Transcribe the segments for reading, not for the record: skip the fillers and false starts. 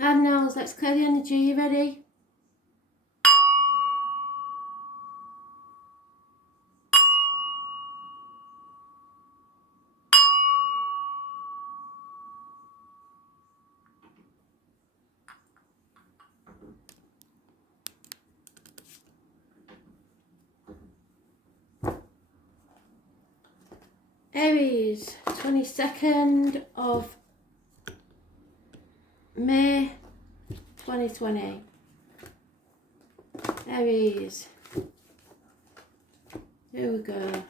Cardinals, let's clear the energy. You ready? Aries, 22nd of May 2020. Aries. Here we go.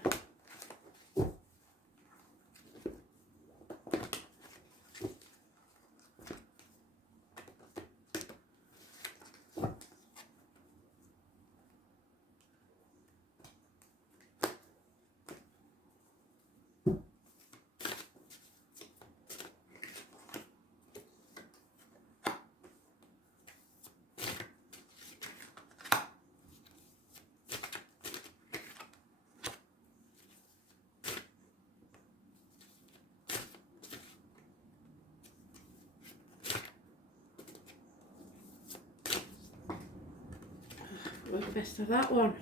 Make the best of that one.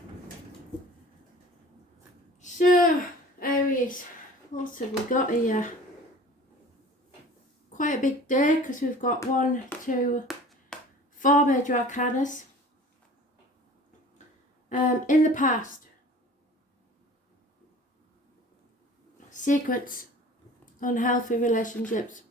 So, Aries, what have we got here? Quite a big day because we've got 1, 2, 4 major arcanas. In the past, secrets, unhealthy relationships.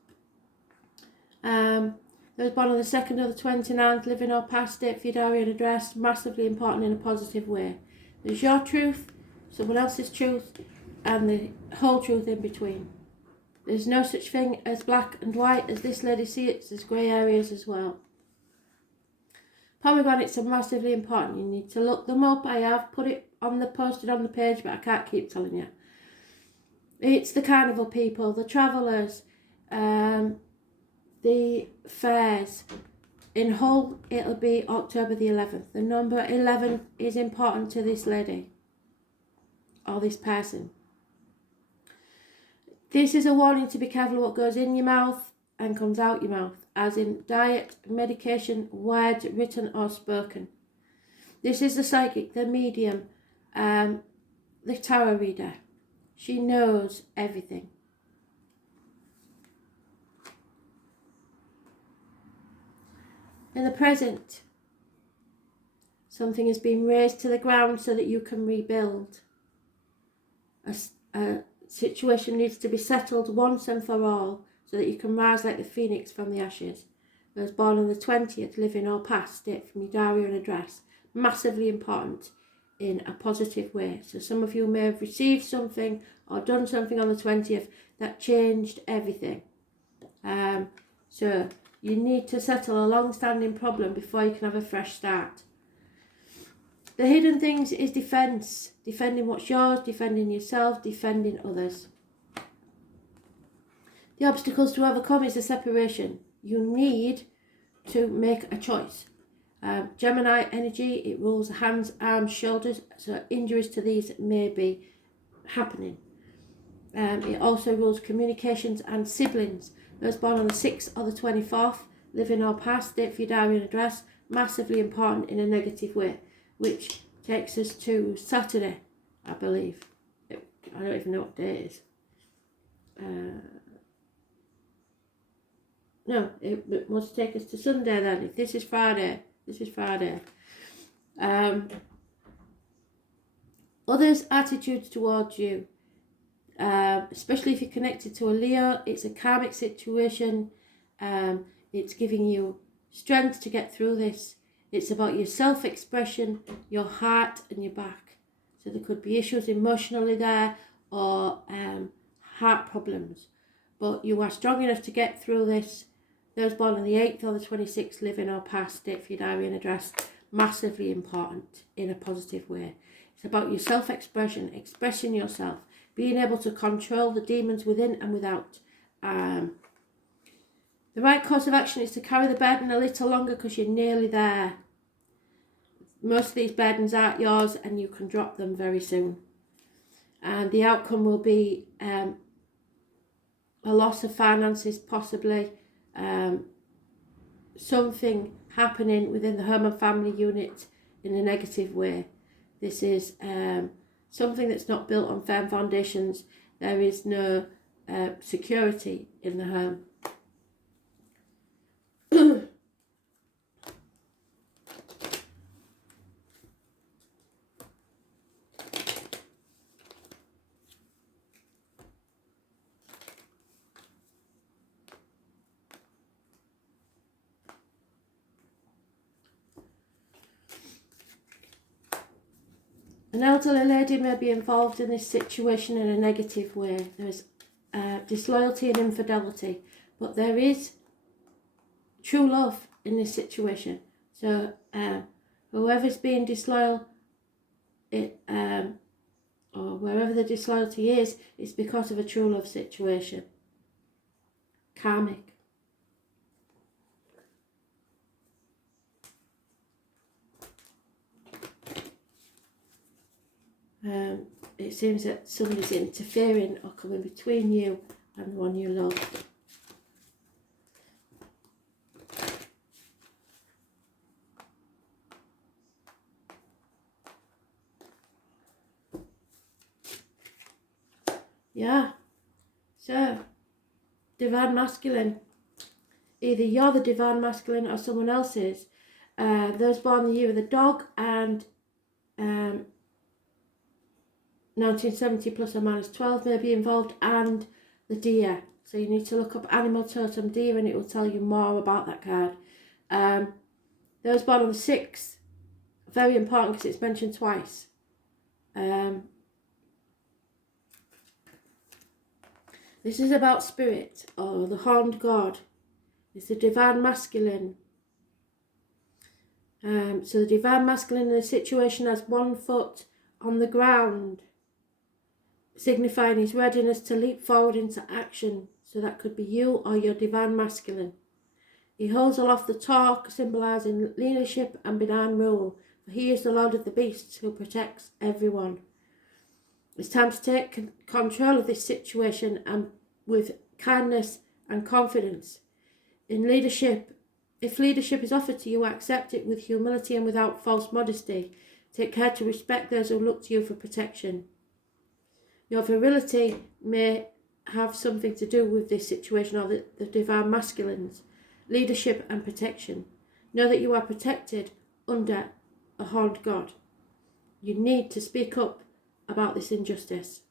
There was born on the 2nd of the 29th, living or past date for your diary and address, massively important in a positive way. There's your truth, someone else's truth, and the whole truth in between. There's no such thing as black and white as this lady sees it, there's grey areas as well. Pomegranates are massively important, you need to look them up. I have put it posted on the page, but I can't keep telling you. It's the carnival people, the travellers, the fairs. In Hull, it'll be October the 11th. The number 11 is important to this lady or this person. This is a warning to be careful what goes in your mouth and comes out your mouth, as in diet, medication, words written or spoken. This is the psychic, the medium, the tarot reader. She knows everything. In the present, something has been razed to the ground so that you can rebuild. A situation needs to be settled once and for all so that you can rise like the phoenix from the ashes. Those born on the 20th, living or past date from your diary and address. Massively important in a positive way. So some of you may have received something or done something on the 20th that changed everything. So you need to settle a long-standing problem before you can have a fresh start. The hidden things is defense. Defending what's yours, defending yourself, defending others. The obstacles to overcome is a separation. You need to make a choice. Gemini energy, it rules hands, arms, shoulders, so injuries to these may be happening. It also rules communications and siblings. Those born on the 6th or the 24th, living or past date for your diary and address, massively important in a negative way, which takes us to Saturday, I believe. I don't even know what day it is. No, it must take us to Sunday then. If this is Friday, Others' attitudes towards you, especially if you're connected to a Leo, it's a karmic situation. It's giving you strength to get through this. It's about your self-expression, your heart and your back. So there could be issues emotionally there or heart problems. But you are strong enough to get through this. Those born on the 8th or the 26th, living or past date for your diary and address, massively important in a positive way. It's about your self-expression, expressing yourself, being able to control the demons within and without. The right course of action is to carry the burden a little longer because you're nearly there. Most of these burdens aren't yours and you can drop them very soon. And the outcome will be a loss of finances, possibly. something happening within the home and family unit in a negative way. This is something that's not built on firm foundations. There is no security in the home. An elderly lady may be involved in this situation in a negative way. There's disloyalty and infidelity, but there is true love in this situation. So whoever's being disloyal, or wherever the disloyalty is, it's because of a true love situation. Karmic. It seems that somebody's interfering or coming between you and the one you love. Yeah, so divine masculine. Either you're the divine masculine or someone else is. Those born the year of the dog and 1970 plus or minus 12 may be involved, and the deer. So you need to look up animal totem deer and it will tell you more about that card. Those born on the 6th, very important because it's mentioned twice. This is about spirit or the horned god. It's the divine masculine. So the divine masculine in the situation has 1 foot on the ground, signifying his readiness to leap forward into action. So that could be you or your divine masculine. He holds aloft the torque, symbolising leadership and benign rule, for he is the Lord of the Beasts who protects everyone. It's time to take control of this situation and with kindness and confidence. In leadership, if leadership is offered to you, accept it with humility and without false modesty. Take care to respect those who look to you for protection. Your virility may have something to do with this situation, or the divine masculines, leadership and protection. Know that you are protected under a horned god. You need to speak up about this injustice.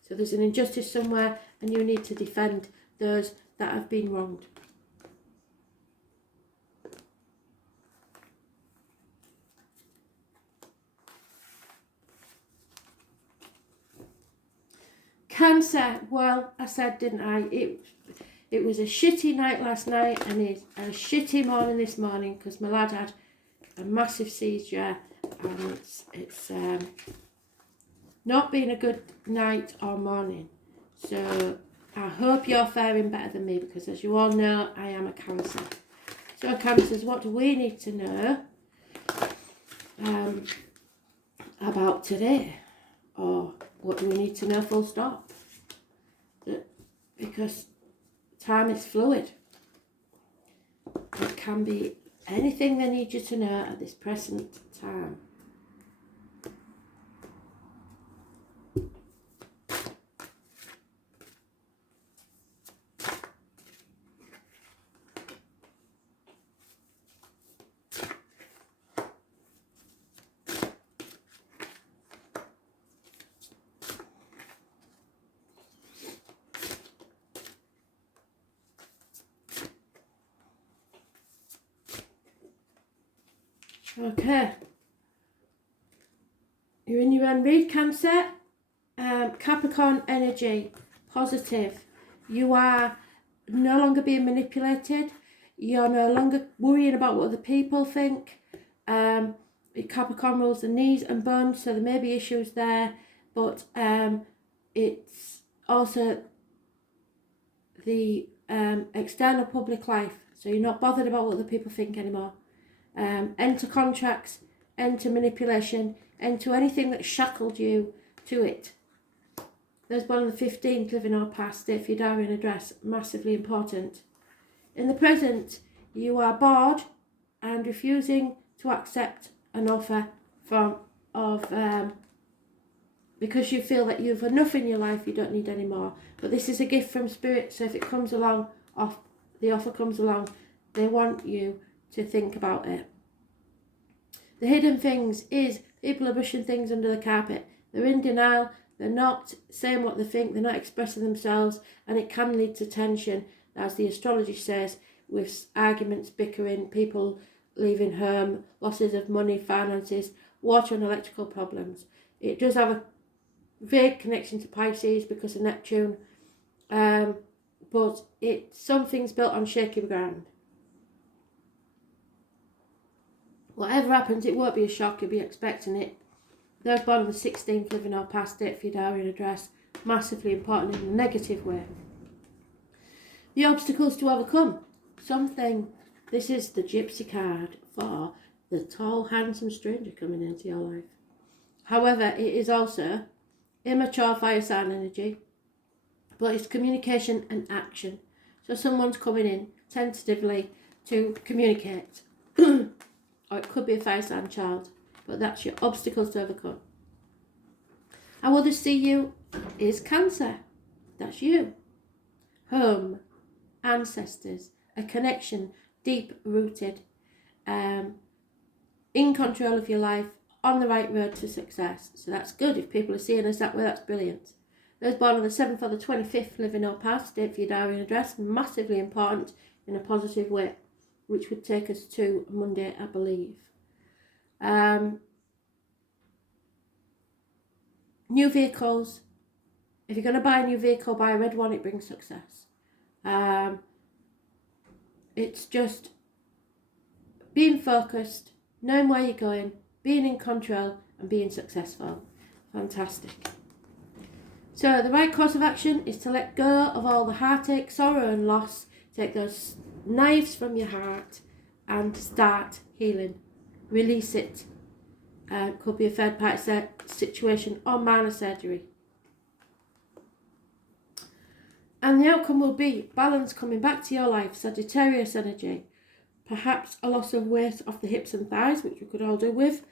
So there's an injustice somewhere and you need to defend those that have been wronged. Cancer, well, I said, didn't I? It was a shitty night last night and it's a shitty morning this morning because my lad had a massive seizure and it's not been a good night or morning. So I hope you're faring better than me because, as you all know, I am a Cancer. So Cancers, what do we need to know about today? Or what do we need to know full stop? Because time is fluid. It can be anything they need you to know at this present time. Okay, you're in your own read, Cancer. Capricorn energy, positive. You are no longer being manipulated. You're no longer worrying about what other people think. Capricorn rules the knees and bones, so there may be issues there, but it's also the external public life, so you're not bothered about what other people think anymore. End to contracts, end to manipulation, end to anything that shackled you to it. There's one on the 15th, living or past, if your diary and address, massively important. In the present, You are bored and refusing to accept an offer because you feel that you've enough in your life, you don't need any more. But this is a gift from Spirit, so if it comes along, the offer comes along, they want you to think about it. The hidden things is people are brushing things under the carpet. They're in denial, they're not saying what they think, they're not expressing themselves, and it can lead to tension, as the astrology says, with arguments, bickering, people leaving home, losses of money, finances, water and electrical problems. It does have a vague connection to Pisces because of Neptune, but something's built on shaky ground. Whatever happens, it won't be a shock, you'll be expecting it. Those born on the 16th, living or past it for your diary and address, massively important in a negative way. The obstacles to overcome. Something. This is the Gypsy card for the tall, handsome stranger coming into your life. However, it is also immature fire sign energy, but it's communication and action. So someone's coming in tentatively to communicate. Or it could be a fire sign child, but that's your obstacles to overcome. How others see you is Cancer. That's you. Home, ancestors, a connection, deep rooted, in control of your life, on the right road to success. So that's good. If people are seeing us that way, that's brilliant. Those born on the 7th or the 25th, living or past, date for your diary and address, massively important in a positive way, which would take us to Monday, I believe. New vehicles. If you're going to buy a new vehicle, buy a red one, it brings success. It's just being focused, knowing where you're going, being in control and being successful. Fantastic. So the right course of action is to let go of all the heartache, sorrow and loss. Take those knives from your heart and start healing. Release it. Could be a third party situation or minor surgery. And the outcome will be balance coming back to your life, Sagittarius energy. Perhaps a loss of weight off the hips and thighs, which we could all do with.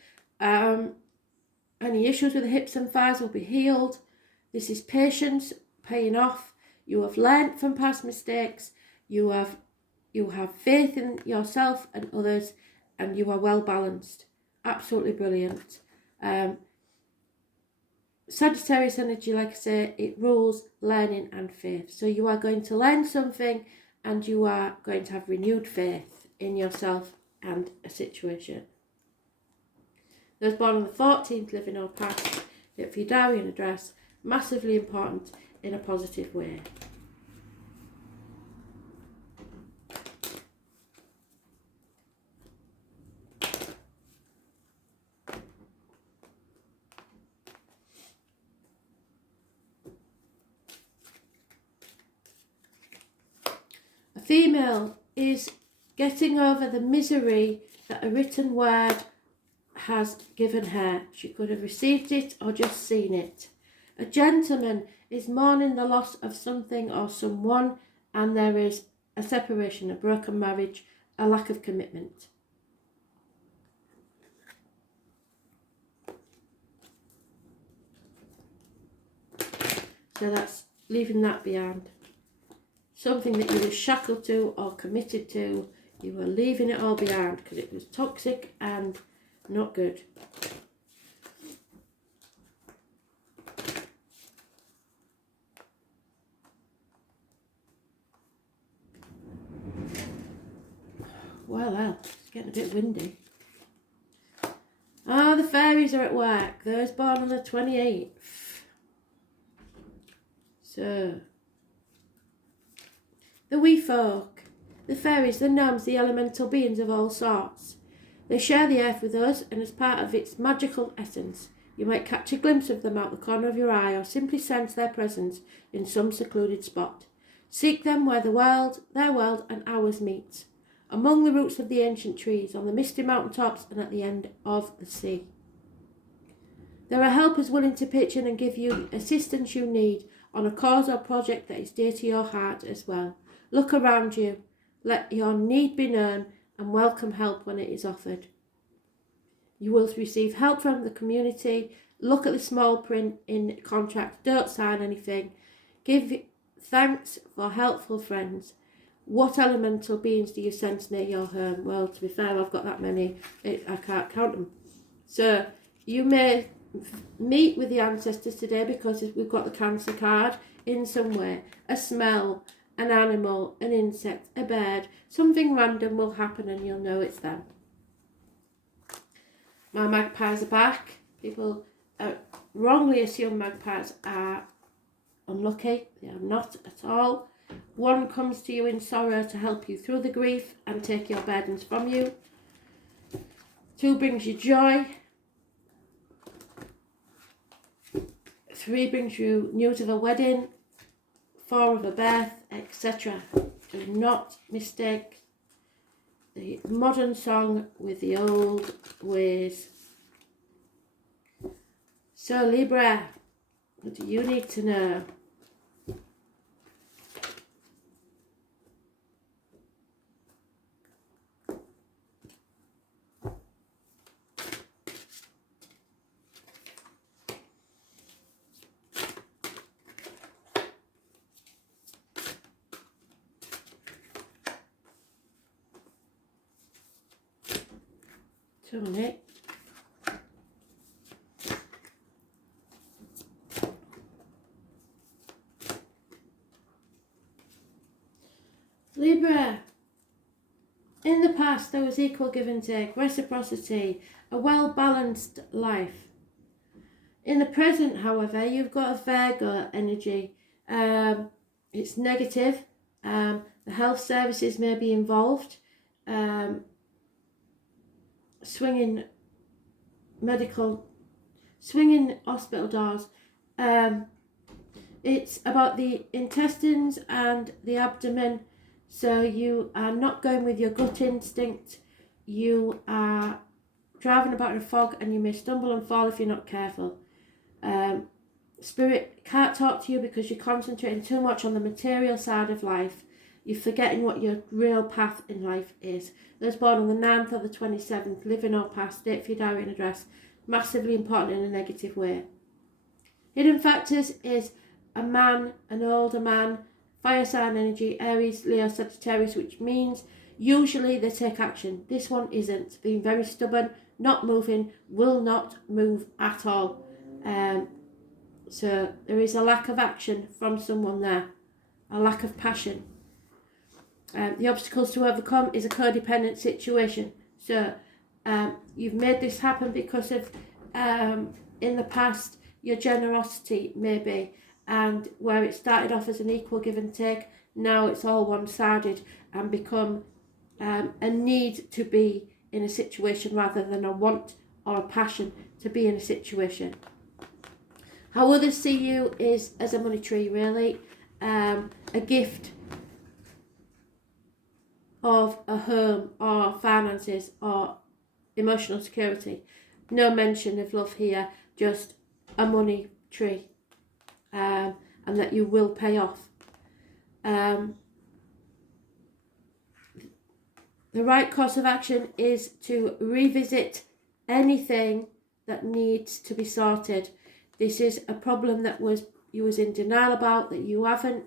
Any issues with the hips and thighs will be healed. This is patience paying off. You have learned from past mistakes. You have faith in yourself and others, and you are well balanced. Absolutely brilliant. Sagittarius energy, like I say, it rules learning and faith. So you are going to learn something and you are going to have renewed faith in yourself and a situation. Those born on the 14th, living or past, for your diary and address, massively important in a positive way. A female is getting over the misery that a written word has given her. She could have received it or just seen it. A gentleman is mourning the loss of something or someone, and there is a separation, a broken marriage, a lack of commitment. So that's leaving that behind. Something that you were shackled to or committed to, you were leaving it all behind because it was toxic and not good. Well, it's getting a bit windy. The fairies are at work. Those born on the 28th. So, the wee folk, the fairies, the gnomes, the elemental beings of all sorts. They share the earth with us, and as part of its magical essence, you might catch a glimpse of them out the corner of your eye or simply sense their presence in some secluded spot. Seek them where their world and ours meet, among the roots of the ancient trees, on the misty mountain tops and at the end of the sea. There are helpers willing to pitch in and give you the assistance you need on a cause or project that is dear to your heart as well. Look around you. Let your need be known and welcome help when it is offered. You will receive help from the community. Look at the small print in contract. Don't sign anything. Give thanks for helpful friends. What elemental beings do you sense near your home? Well, to be fair, I've got that many. I can't count them. So you may meet with the ancestors today because we've got the Cancer card in some way. A smell, an animal, an insect, a bird. Something random will happen and you'll know it's them. My magpies are back. People wrongly assume magpies are unlucky. They are not at all. One comes to you in sorrow to help you through the grief and take your burdens from you. 2 brings you joy. 3 brings you news of a wedding. 4 of a birth, etc. Do not mistake the modern song with the old ways. So Libra, what do you need to know? Tony. Libra, in the past there was equal give and take, reciprocity, a well-balanced life. In the present, however, you've got a Virgo energy. It's negative. The health services may be involved. Swinging hospital doors. It's about the intestines and the abdomen. So you are not going with your gut instinct. You are driving about in a fog and you may stumble and fall if you're not careful. Spirit can't talk to you because you're concentrating too much on the material side of life. You're forgetting what your real path in life is. Those born on the 9th or the 27th, living or past, date for your diary and address, massively important in a negative way. Hidden factors is a man, an older man, fire sign energy, Aries, Leo, Sagittarius, which means usually they take action. This one isn't. Being very stubborn, not moving, will not move at all. So there is a lack of action from someone there, a lack of passion. The obstacles to overcome is a codependent situation. So you've made this happen because of, in the past, your generosity maybe, and where it started off as an equal give and take, now it's all one-sided and become a need to be in a situation rather than a want or a passion to be in a situation. How others see you is as a money tree, really, a gift of a home or finances or emotional security. No mention of love here, just a money tree, and that you will pay off. The right course of action is to revisit anything that needs to be sorted. This is a problem that you was in denial about, that you haven't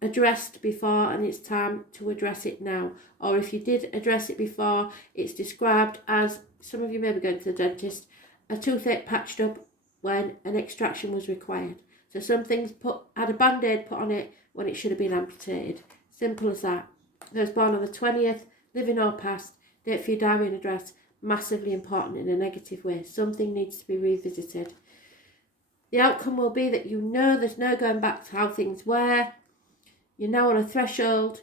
addressed before, and it's time to address it now. Or if you did address it before, it's described as, some of you may be going to the dentist, a toothache patched up when an extraction was required. So some things had a band-aid put on it when it should have been amputated. Simple as that. Those born on the 20th, living or past, date for your diary and address, massively important in a negative way. Something needs to be revisited. The outcome will be that you know there's no going back to how things were. You're now on a threshold,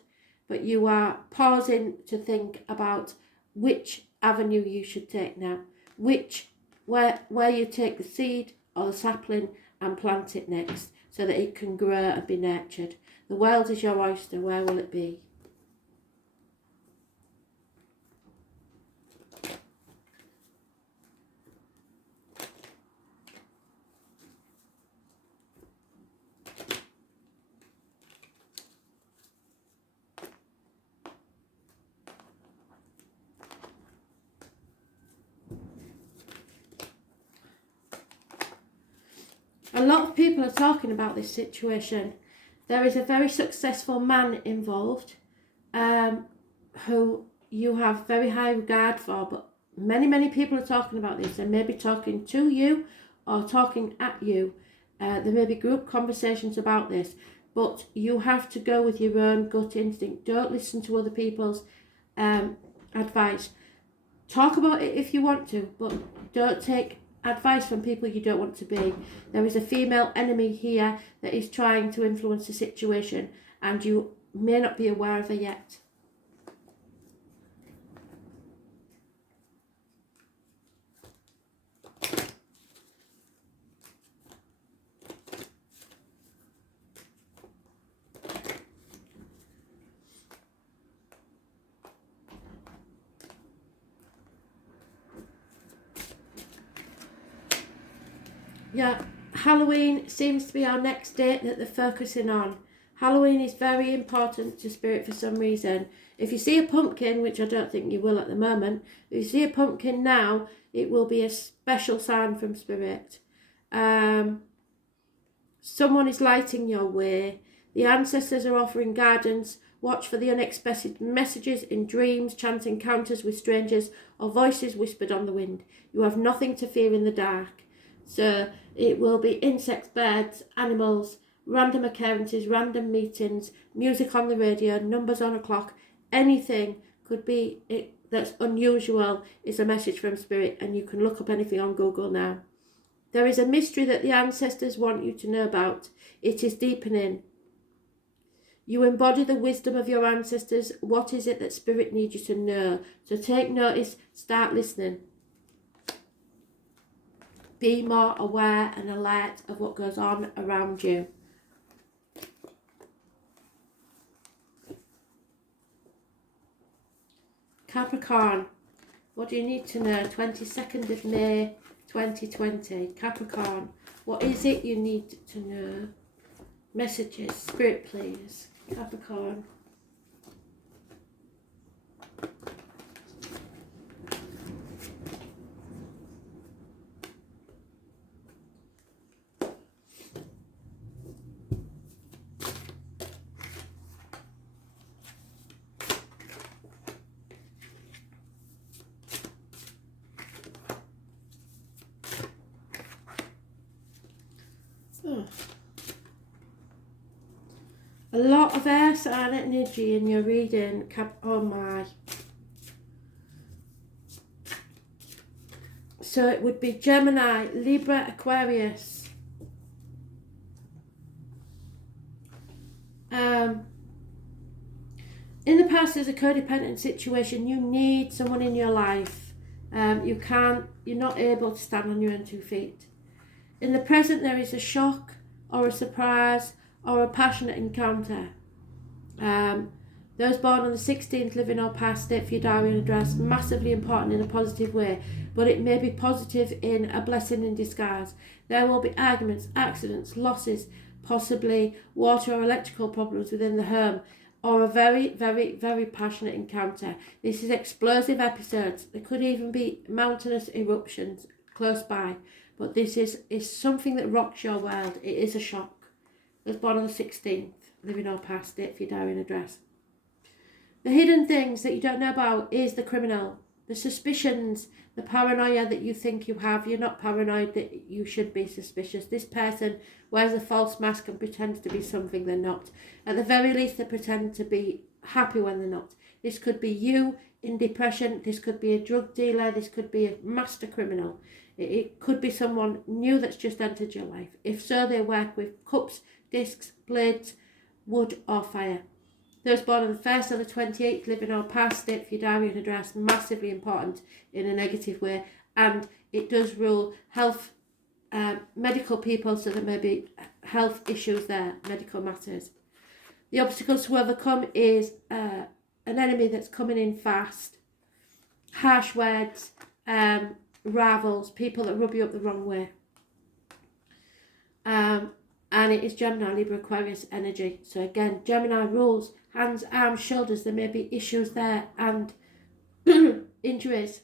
but you are pausing to think about which avenue you should take now. Where you take the seed or the sapling and plant it next, so that it can grow and be nurtured. The world is your oyster. Where will it be? A lot of people are talking about this situation. There is a very successful man involved who you have very high regard for, but many people are talking about this. They may be talking to you or talking at you. There may be group conversations about this, but you have to go with your own gut instinct. Don't listen to other people's advice. Talk about it if you want to, but don't take advice from people you don't want to be. There is a female enemy here that is trying to influence the situation, and you may not be aware of her yet. Yeah, Halloween seems to be our next date that they're focusing on. Halloween is very important to Spirit for some reason. If you see a pumpkin, which I don't think you will at the moment, if you see a pumpkin now, it will be a special sign from Spirit. Someone is lighting your way. The ancestors are offering guidance. Watch for the unexpected messages in dreams, chance encounters with strangers, or voices whispered on the wind. You have nothing to fear in the dark. So it will be insects, birds, animals, random occurrences, random meetings, music on the radio, numbers on a clock, anything could be that's unusual is a message from Spirit, and you can look up anything on Google now. There is a mystery that the ancestors want you to know about. It is deepening. You embody the wisdom of your ancestors. What is it that Spirit needs you to know? So take notice, start listening. Be more aware and alert of what goes on around you. Capricorn, what do you need to know? 22nd of May 2020. Capricorn, what is it you need to know? Messages, Spirit please. Capricorn. A lot of air sign energy in your reading, oh my. So it would be Gemini, Libra, Aquarius. In the past, there's a codependent situation. You need someone in your life. You're not able to stand on your own 2 feet. In the present, there is a shock or a surprise or a passionate encounter. Those born on the 16th, living or past, state for your diary and address, massively important in a positive way, but it may be positive in a blessing in disguise. There will be arguments, accidents, losses, possibly water or electrical problems within the home, or a very, very, very passionate encounter. This is explosive episodes. There could even be mountainous eruptions close by, but this is something that rocks your world. It is a shock. I was born on the 16th, living or past, date for your diary and address. The hidden things that you don't know about is the criminal, the suspicions, the paranoia that you think you have. You're not paranoid that you should be suspicious. This person wears a false mask and pretends to be something they're not. At the very least, they pretend to be happy when they're not. This could be you in depression. This could be a drug dealer. This could be a master criminal. It could be someone new that's just entered your life. If so, they work with cups, discs, blades, wood or fire. Those born on the 1st or the 28th, living or past, state for your diary and address, massively important in a negative way, and it does rule health, medical people, so there may be health issues there, medical matters. The obstacles to overcome is an enemy that's coming in fast, harsh words, rivals, people that rub you up the wrong way. And it is Gemini, Libra, Aquarius energy. So again, Gemini rules hands, arms, shoulders. There may be issues there and injuries.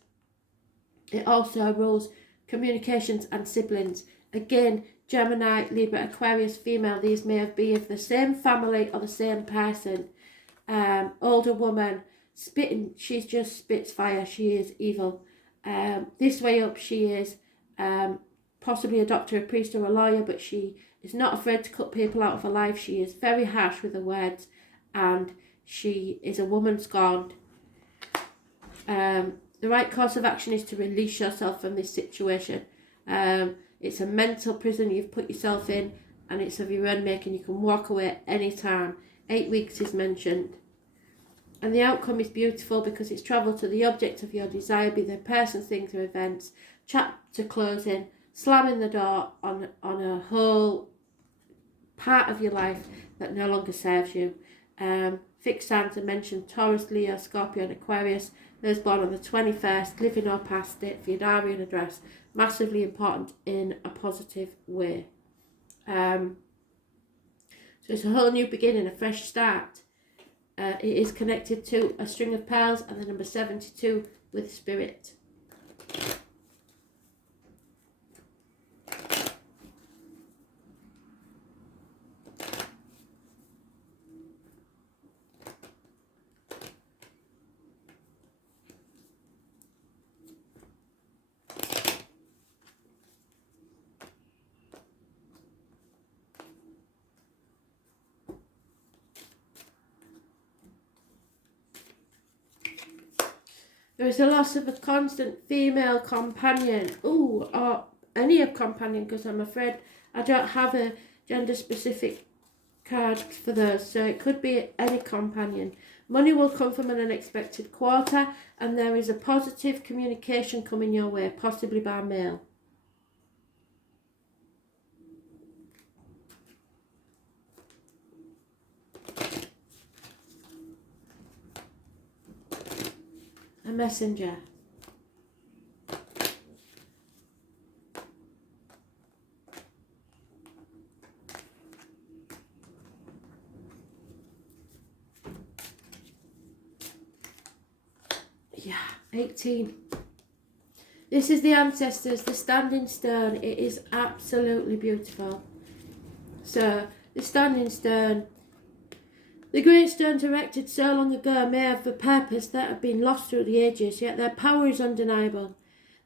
It also rules communications and siblings. Again, Gemini, Libra, Aquarius, female. These may be of the same family or the same person. Older woman, spitting. She just spits fire. She is evil. This way up, she is possibly a doctor, a priest, or a lawyer, but she is not afraid to cut people out of her life. She is very harsh with her words, and she is a woman scorned. The right course of action is to release yourself from this situation. It's a mental prison you've put yourself in, and it's of your own making. You can walk away at any time. 8 weeks is mentioned. And the outcome is beautiful because it's travel to the object of your desire, be the person, things, or events. Chapter closing, slamming the door on a whole part of your life that no longer serves you. Fixed signs are mentioned: Taurus, Leo, Scorpio, and Aquarius. Those born on the 21st, living or past it, for your diary and address. Massively important in a positive way. So it's a whole new beginning, a fresh start. It is connected to a string of pearls and the number 72 with spirit. There is a loss of a constant female companion. Ooh, or any companion, because I'm afraid I don't have a gender-specific card for those. So it could be any companion. Money will come from an unexpected quarter, and there is a positive communication coming your way, possibly by mail. A messenger. Yeah, 18. This is the ancestors, the standing stone. It is absolutely beautiful. So, the standing stone. The great stones erected so long ago may have a purpose that have been lost through the ages, yet their power is undeniable.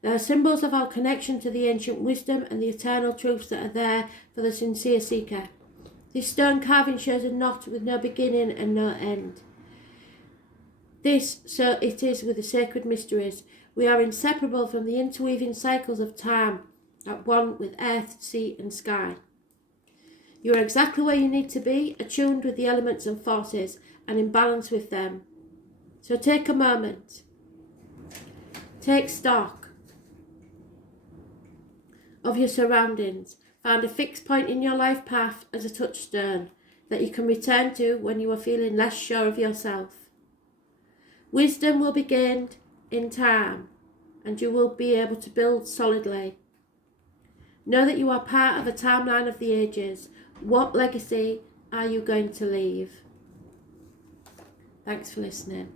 They are symbols of our connection to the ancient wisdom and the eternal truths that are there for the sincere seeker. This stone carving shows a knot with no beginning and no end. This, so it is with the sacred mysteries. We are inseparable from the interweaving cycles of time, at one with earth, sea and sky. You are exactly where you need to be, attuned with the elements and forces, and in balance with them. So take a moment. Take stock of your surroundings. Find a fixed point in your life path as a touchstone that you can return to when you are feeling less sure of yourself. Wisdom will be gained in time, and you will be able to build solidly. Know that you are part of a timeline of the ages. What legacy are you going to leave? Thanks for listening.